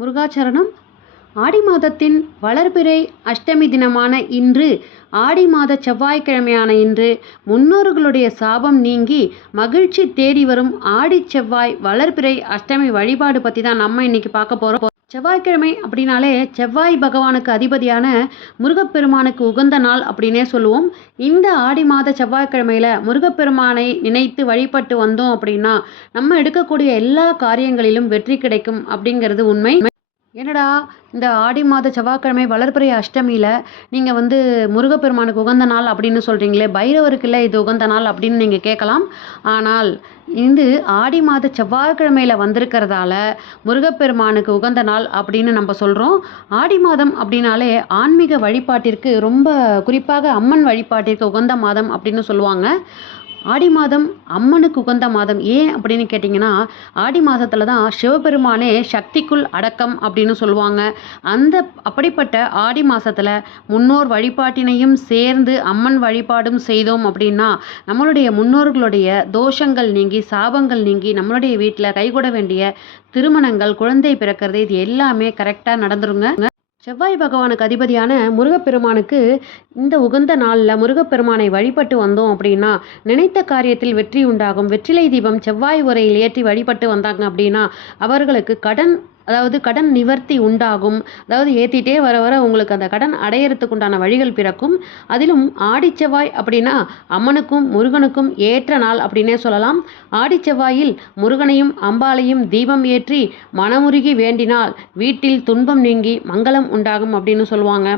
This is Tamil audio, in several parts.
முருகாச்சரணம். ஆடி மாதத்தின் வளர்பிறை அஷ்டமி தினமான இன்று, ஆடி மாத செவ்வாய்க்கிழமையான இன்று, முன்னோர்களுடைய சாபம் நீங்கி மகிழ்ச்சி தேடி வரும் ஆடி செவ்வாய் வளர்பிறை அஷ்டமி வழிபாடு பற்றி தான் நம்ம இன்னைக்கு பார்க்க போகிறோம். செவ்வாய்க்கிழமை அப்படின்னாலே செவ்வாய் பகவானுக்கு அதிபதியான முருகப்பெருமானுக்கு உகந்த நாள் அப்படின்னே சொல்லுவோம். இந்த ஆடி மாத செவ்வாய்க்கிழமையில முருகப்பெருமானை நினைத்து வழிபட்டு வந்தோம் அப்படின்னா நம்ம எடுக்கக்கூடிய எல்லா காரியங்களிலும் வெற்றி கிடைக்கும் அப்படிங்கிறது உண்மை. என்னடா இந்த ஆடி மாத செவ்வாய்க்கிழமை வளர்பிறை அஷ்டமியில் நீங்கள் முருகப்பெருமானுக்கு உகந்த நாள் அப்படின்னு சொல்கிறீங்களே, பைரவருக்கு இல்லை இது உகந்த நாள் அப்படின்னு நீங்கள் கேட்கலாம். ஆனால் இது ஆடி மாத செவ்வாய்க்கிழமையில் வந்திருக்கிறதால முருகப்பெருமானுக்கு உகந்த நாள் அப்படின்னு நம்ம சொல்கிறோம். ஆடி மாதம் அப்படின்னாலே ஆன்மீக வழிபாட்டிற்கு, ரொம்ப குறிப்பாக அம்மன் வழிபாட்டிற்கு உகந்த மாதம் அப்படின்னு சொல்லுவாங்க. ஆடி மாதம் அம்மனுக்கு உகந்த மாதம். ஏன் அப்படின்னு கேட்டிங்கன்னா, ஆடி மாதத்தில் தான் சிவபெருமானே சக்திக்குள் அடக்கம் அப்படின்னு சொல்லுவாங்க. அப்படிப்பட்ட ஆடி மாதத்தில் முன்னோர் வழிபாட்டினையும் சேர்ந்து அம்மன் வழிபாடும் செய்தோம் அப்படின்னா நம்மளுடைய முன்னோர்களுடைய தோஷங்கள் நீங்கி, சாபங்கள் நீங்கி, நம்மளுடைய வீட்டில் கைகூட வேண்டிய திருமணங்கள், குழந்தை பிறக்கிறது, இது எல்லாமே கரெக்டாக நடந்துருங்க. செவ்வாய் பகவானுக்கு அதிபதியான முருகப்பெருமானுக்கு இந்த உகந்த நாளில் முருகப்பெருமானை வழிபட்டு வந்தோம் அப்படின்னா நினைத்த காரியத்தில் வெற்றி உண்டாகும். வெற்றிலை தீபம் செவ்வாய் உரையில் ஏற்றி வழிபட்டு வந்தாங்க அப்படின்னா அவர்களுக்கு கடன் நிவர்த்தி உண்டாகும். ஏற்றிட்டே வர வர உங்களுக்கு அந்த கடன் அடையிறதுக்கு உண்டான வழிகள் பிறக்கும். அதிலும் ஆடிச்செவ்வாய் அப்படின்னா அம்மனுக்கும் முருகனுக்கும் ஏற்ற நாள் அப்படின்னே சொல்லலாம். ஆடிச்செவ்வாயில் முருகனையும் அம்பாளையும் தீபம் ஏற்றி மனமுருகி வேண்டினால் வீட்டில் துன்பம் நீங்கி மங்களம் உண்டாகும் அப்படின்னு சொல்லுவாங்க.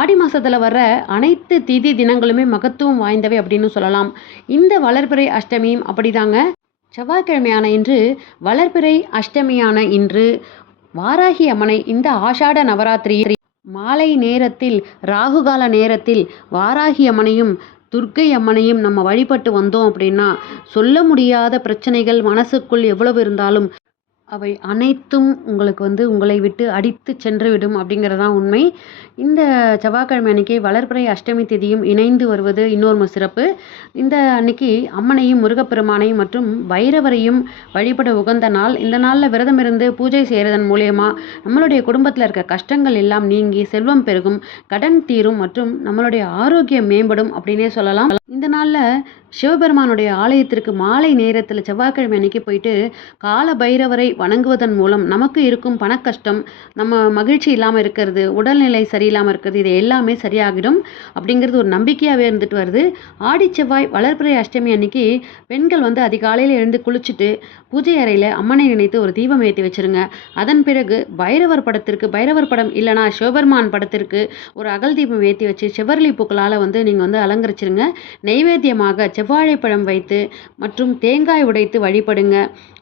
ஆடி மாதத்தில் வர்ற அனைத்து திதி தினங்களுமே மகத்துவம் வாய்ந்தவை அப்படின்னு சொல்லலாம். இந்த வளர்பிறை அஷ்டமியும் அப்படிதாங்க. செவ்வாய்க்கிழமையான இன்று, வளர்பிறை அஷ்டமியான இன்று, வாராகி அம்மனை இந்த ஆஷாட நவராத்திரி மாலை நேரத்தில், ராகுகால நேரத்தில் வாராகி அம்மனையும் துர்க்கை அம்மனையும் நம்ம வழிபட்டு வந்தோம் அப்படின்னா சொல்ல முடியாத பிரச்சனைகள் மனசுக்குள் எவ்வளவு இருந்தாலும் அவை அனைத்தும் உங்களுக்கு உங்களை விட்டு அடித்து சென்று விடும் அப்படிங்கிறதான் உண்மை. இந்த செவ்வாய்க்கிழமை அன்னைக்கு வளர்பிறை அஷ்டமி திதியும் இணைந்து வருவது இன்னொரு சிறப்பு. இந்த அன்னைக்கு அம்மனையும் முருகப்பெருமானையும் மற்றும் பைரவரையும் வழிபட உகந்த நாள். இந்த நாளில் விரதம் இருந்து பூஜை செய்கிறதன் மூலயமா நம்மளுடைய குடும்பத்தில் இருக்க கஷ்டங்கள் எல்லாம் நீங்கி செல்வம் பெருகும், கடன் தீரும் மற்றும் நம்மளுடைய ஆரோக்கியம் மேம்படும் அப்படின்னே சொல்லலாம். இந்த நாளில் சிவபெருமானுடைய ஆலயத்திற்கு மாலை நேரத்தில் செவ்வாய்க்கிழமை அன்னைக்கு போயிட்டு கால பைரவரை வணங்குவதன் மூலம் நமக்கு இருக்கும் பணக்கஷ்டம், நம்ம மகிழ்ச்சி இல்லாமல் இருக்கிறது, உடல்நிலை சரியில்லாமல் இருக்கிறது, இது எல்லாமே சரியாகிடும் அப்படிங்கிறது ஒரு நம்பிக்கையாகவே இருந்துட்டு வருது. ஆடி செவ்வாய் வளர்பிறை அஷ்டமி அன்னைக்கு பெண்கள் அதிகாலையில் எழுந்து குளிச்சுட்டு பூஜை அறையில் அம்மனை நினைத்து ஒரு தீபம் ஏற்றி வச்சிருங்க. அதன் பிறகு பைரவர் படம் இல்லைனா சிவபெருமான் படத்திற்கு ஒரு அகல் தீபம் ஏற்றி வச்சு செவ்வரளி பூக்களால் நீங்கள் அலங்கரிச்சிருங்க. நைவேத்தியமாக செவ்வாழைப்பழம் வைத்து மற்றும் தேங்காய் உடைத்து வழிபடுங்க.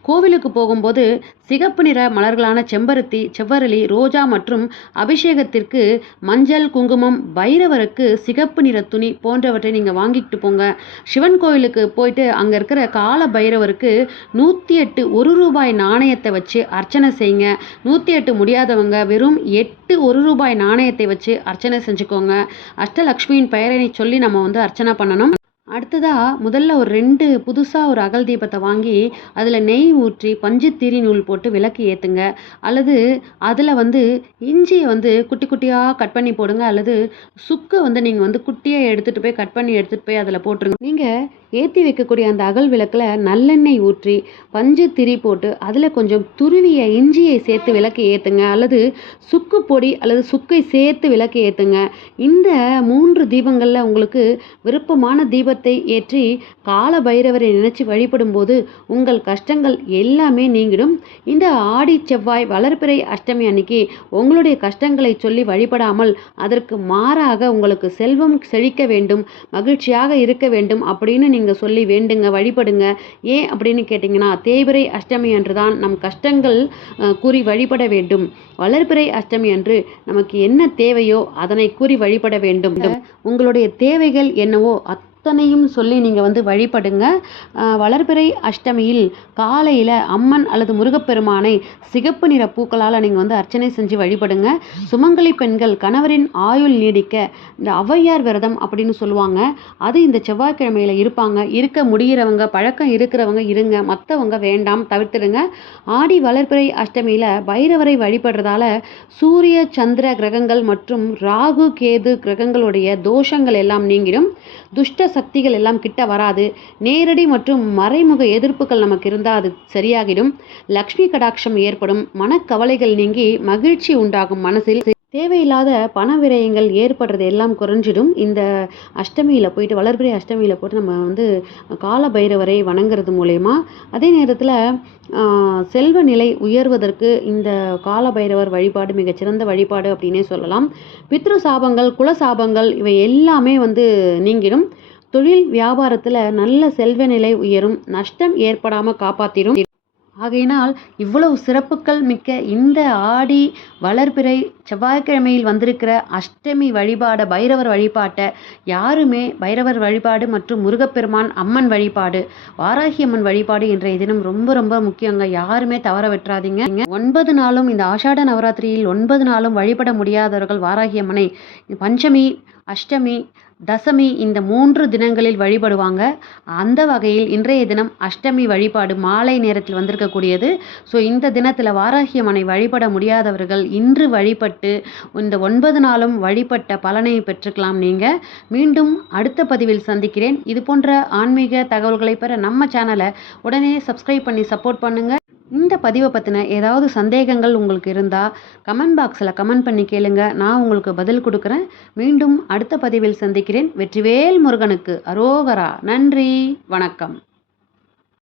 கோவிலுக்கு போகும்போது சிகப்பு நிற மலர்களான செம்பருத்தி, செவ்வரளி, ரோஜா மற்றும் அபிஷேகத்திற்கு மஞ்சள், குங்குமம், பைரவருக்கு சிகப்பு நிற துணி போன்றவற்றை நீங்கள் வாங்கிட்டு போங்க. சிவன் கோவிலுக்கு போயிட்டு அங்கே இருக்கிற கால பைரவருக்கு 108 1 ரூபாய் நாணயத்தை வச்சு அர்ச்சனை செய்யுங்க. 108 முடியாதவங்க வெறும் 8 1 ரூபாய் நாணயத்தை வச்சு அர்ச்சனை செஞ்சுக்கோங்க. அஷ்டலக்ஷ்மியின் பெயரை சொல்லி நம்ம அர்ச்சனை பண்ணணும். அடுத்ததாக முதல்ல ஒரு 2 புதுசாக ஒரு அகல் தீபத்தை வாங்கி அதில் நெய் ஊற்றி பஞ்சு திரி நூல் போட்டு விளக்கு ஏற்றுங்க. அல்லது அதில் இஞ்சியை குட்டி குட்டியாக கட் பண்ணி போடுங்க. அல்லது சுக்கு நீங்கள் குட்டியாக எடுத்துகிட்டு போய் கட் பண்ணி எடுத்துகிட்டு போய் அதில் போட்டுருங்க. நீங்கள் ஏற்றி வைக்கக்கூடிய அந்த அகல் விளக்கில் நல்லெண்ணெய் ஊற்றி பஞ்சு திரி போட்டு அதில் கொஞ்சம் துருவிய இஞ்சியை சேர்த்து விளக்கு ஏற்றுங்க. அல்லது சுக்கு பொடி அல்லது சுக்கை சேர்த்து விளக்கு ஏற்றுங்க. இந்த 3 தீபங்களில் உங்களுக்கு விருப்பமான தீபத்தை ஏற்றி கால பைரவரை நினைச்சு வழிபடும் போது உங்கள் கஷ்டங்கள் எல்லாமே நீங்கிடும். இந்த ஆடி செவ்வாய் வளர்பிறை அஷ்டமி அன்னைக்கு உங்களுடைய கஷ்டங்களை சொல்லி வழிபடாமல் அதற்கு மாறாக உங்களுக்கு செல்வம் செழிக்க வேண்டும், மகிழ்ச்சியாக இருக்க வேண்டும் அப்படின்னு நீங்கள் சொல்லி வேண்டுங்க, வழிபடுங்க. ஏன் அப்படின்னு கேட்டிங்கன்னா, தேய்பிறை அஷ்டமி அன்று தான் நம் கஷ்டங்கள் கூறி வழிபட வேண்டும். வளர்பிறை அஷ்டமி அன்று நமக்கு என்ன தேவையோ அதனை கூறி வழிபட வேண்டும். உங்களுடைய தேவைகள் என்னவோ அத்தனையும் சொல்லி நீங்கள் வந்து வழிபடுங்க. வளர்பிறை அஷ்டமியில் காலையில் அம்மன் அல்லது முருகப்பெருமானை சிகப்பு நிற பூக்களால் நீங்கள் வந்து அர்ச்சனை செஞ்சு வழிபடுங்க. சுமங்கலி பெண்கள் கணவரின் ஆயுள் நீடிக்க இந்த ஔவையார் விரதம் அப்படின்னு சொல்லுவாங்க. அது இந்த செவ்வாய்க்கிழமையில் இருப்பாங்க. இருக்க முடிகிறவங்க, பழக்கம் இருக்கிறவங்க இருங்க, மற்றவங்க வேண்டாம், தவிர்த்துடுங்க. ஆடி வளர்பிறை அஷ்டமியில் பைரவரை வழிபடுறதால சூரிய சந்திர கிரகங்கள் மற்றும் ராகு கேது கிரகங்களுடைய தோஷங்கள் எல்லாம் நீங்கிடும். துஷ்ட சக்திகள் எல்லாம் கிட்ட வராது. நேரடி மற்றும் மறைமுக எதிர்ப்புகள் நமக்கு இருந்தால் அது சரியாகிடும். லக்ஷ்மி கடாட்சம் ஏற்படும். மனக்கவலைகள் நீங்கி மகிழ்ச்சி உண்டாகும். மனசில் தேவையில்லாத பண விரயங்கள் ஏற்படுறது எல்லாம் குறைஞ்சிடும். இந்த அஷ்டமியில் போயிட்டு வளர்பிறை அஷ்டமியில் போட்டு நம்ம வந்து கால பைரவரை வணங்குறது மூலயமா அதே நேரத்தில் செல்வ நிலை உயர்வதற்கு இந்த கால பைரவர் வழிபாடு மிகச்சிறந்த வழிபாடு அப்படின்னே சொல்லலாம். பித்ரு சாபங்கள், குல சாபங்கள் இவை எல்லாமே வந்து நீங்கிடும். தொழில் வியாபாரத்தில் நல்ல செல்வ நிலை உயரும். நஷ்டம் ஏற்படாமல் காப்பாற்றிடும். ஆகையினால் இவ்வளவு சிறப்புகள் மிக்க இந்த ஆடி வளர்பிறை செவ்வாய்க்கிழமையில் வந்திருக்கிற அஷ்டமி வழிபாடை, பைரவர் வழிபாட்டை யாருமே பைரவர் வழிபாடு மற்றும் முருகப்பெருமான் அம்மன் வழிபாடு, வாராகி அம்மன் வழிபாடு இன்றைய தினம் ரொம்ப ரொம்ப முக்கியங்க. யாருமே தவற விட்டுறாதீங்க. 9 நாளும் இந்த ஆஷாட நவராத்திரியில் 9 நாளும் வழிபட முடியாதவர்கள் வாராகி அம்மனை பஞ்சமி, அஷ்டமி, தசமி இந்த 3 தினங்களில் வழிபடுவாங்க. அந்த வகையில் இன்றைய தினம் அஷ்டமி வழிபாடு மாலை நேரத்தில் வந்திருக்கக்கூடியது. ஸோ இந்த தினத்தில் வாராகி அம்மனை வழிபட முடியாதவர்கள் இன்று வழிபட்டு இந்த 9 நாளும் வழிபட்ட பலனை பெற்றுக்கலாம். நீங்கள் மீண்டும் அடுத்த பதிவில் சந்திக்கிறேன். இது போன்ற ஆன்மீக தகவல்களை பெற நம்ம சேனலை உடனே சப்ஸ்கிரைப் பண்ணி சப்போர்ட் பண்ணுங்கள். இந்த பதிவை பற்றின ஏதாவது சந்தேகங்கள் உங்களுக்கு இருந்தால் கமெண்ட் பாக்ஸில் கமெண்ட் பண்ணி கேளுங்க. நான் உங்களுக்கு பதில் கொடுக்குறேன். மீண்டும் அடுத்த பதிவில் சந்திக்கிறேன். வெற்றிவேல் முருகனுக்கு அரோகரா. நன்றி, வணக்கம்.